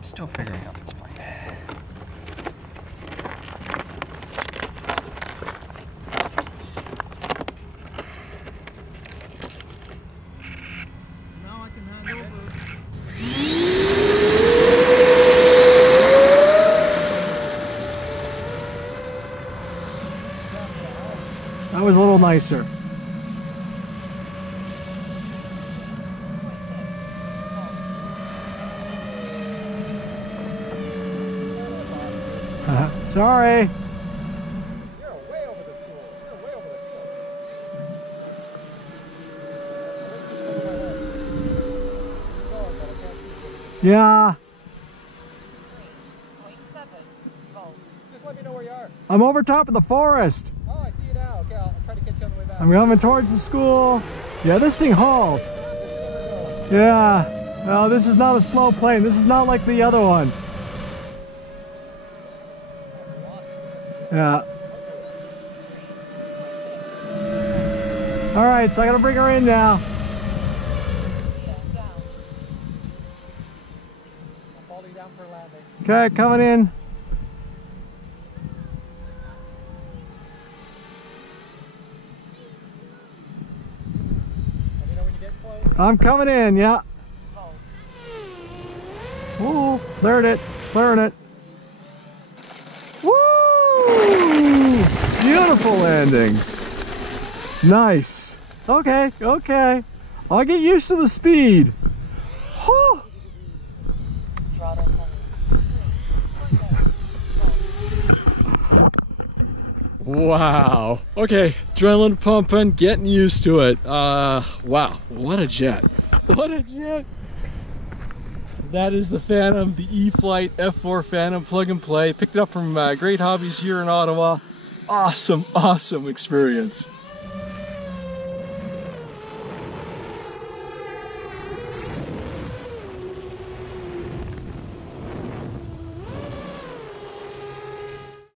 I'm still figuring out this plane. Now I can hand over. That was a little nicer. Sorry. You're way over the school. You're way over the school. Yeah. Just let me know where you are. I'm over top of the forest. Oh, I see you now. Okay, I'll try to catch you on the way back. I'm coming towards the school. Yeah, this thing hauls. Yeah. No, this is not a slow plane. This is not like the other one. Yeah. All right, so I gotta bring her in now. I'll follow you down for a landing. Okay, coming in. Let me know when you get close. I'm coming in, yeah. Ooh, cleared it, clearing it. Woo! Beautiful landings. Nice. Okay, okay. I'll get used to the speed. Whew. Wow. Okay, adrenaline pumping, getting used to it. Wow, what a jet. What a jet. That is the Phantom, the E-flite F-4 Phantom plug and play. Picked it up from Great Hobbies here in Ottawa. Awesome, awesome experience.